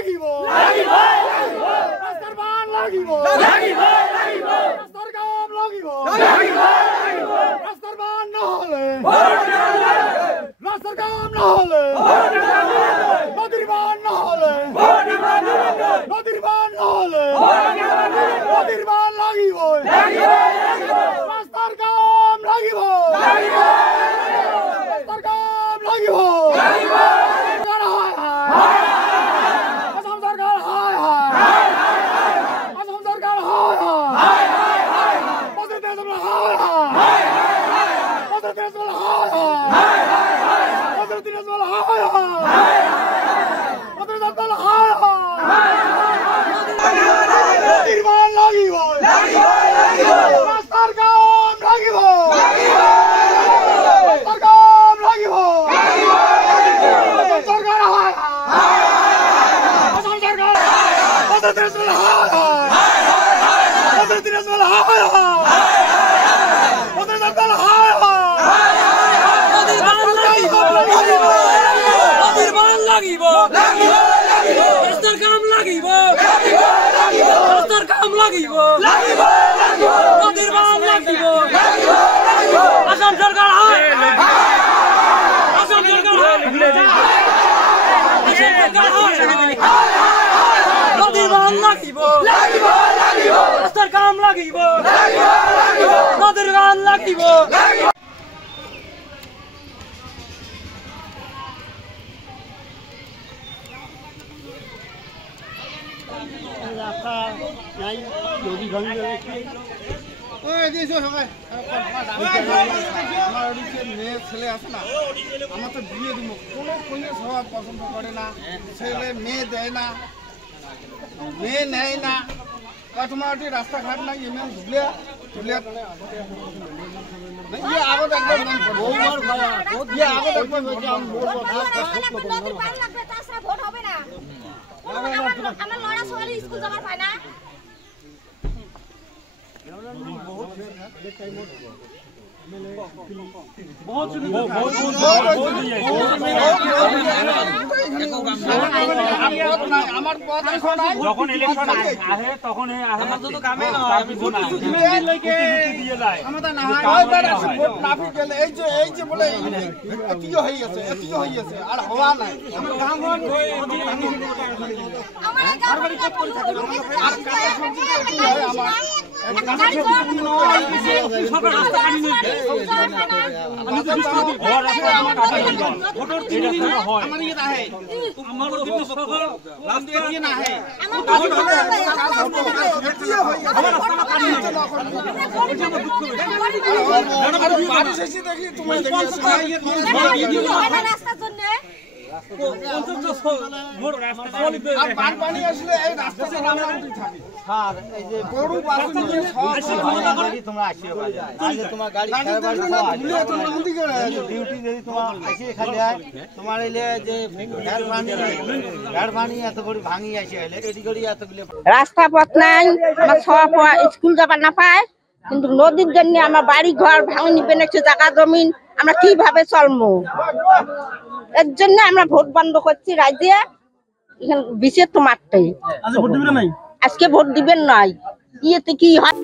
লাগিব ৰাস্তাৰ বান লাগিব ৰাস্তাৰ কাম লাগিব ৰাস্তাৰ বান নহলে ৰাস্তাৰ কাম নহলে নদীৰ বান নহলে নদীৰ বান নহলে নদীৰ বান লাগিব রাস্তার কাম লাগিব রাস্তার কাম লাগিব আসাম সরকার হায় হায় আসাম সরকার হায় হায় বসে দেশ বলে হায় হায় বসে দেশ বলে হায় হায় বসে দেশ বলে হায় হায় বসে দেশ বলে হায় হায় নদীর বান লাগিব রাস্তার কাম লাগিব রাস্তার কাম লাগিব আসাম সরকার হায় হায় আসাম সরকার বসে দেশ বলে হায় হায় বসে দেশ বলে হায় হায় বসে দেশ বলে হায় হায় নদীর বান লাগিব নদীর বান লাগিব রাস্তার কাম লাগিব রাস্তার কাম লাগিব নদীর বান লাগিব আসাম সরকার হায় আসাম সরকার নদীর বান লাগিব রাস্তার কাম লাগিব নদীর বান লাগিব রাস্তা নাই নদী ভাঙি যাচ্ছে আমার মেয়ে ছেলে আছে না আমার তো বিয়ে দিব কোনো সবাই পছন্দ করে না ছেলে মেয়ে দেয় না মেয়ে নেয় না তোমার রাস্তাঘাট নাই এমন ধুলিয়া ধুলিয়া আগত একদম আগত একদম আমার লড়া ছোৱালী স্কুল যাবার পায় না বানপানী আসলে এই রাস্তাতে স্যার এই যে গরু বাসন নিয়ে তোমরা আসিও আজকে তোমার গাড়ি ডিউটি যদি তোমার আসি খালি তোমার এলে যে ঘাড় পানি এত করে ভাঙি আসি হলে এটি করে এতগুলো রাস্তা পথ নাই আমার সব স্কুল যাবার না পায় কিন্তু নদীর জন্য আমার বাড়ি ঘর ভাঙনি বেনেছে জায়গা জমিন আমরা কিভাবে চলবো এর জন্য আমরা ভোট বন্ধ করছি রাজ্যে এখানে বিশেষ তো মারটাই আজকে ভোট দিবেন নাই ইয়েতে কি হয়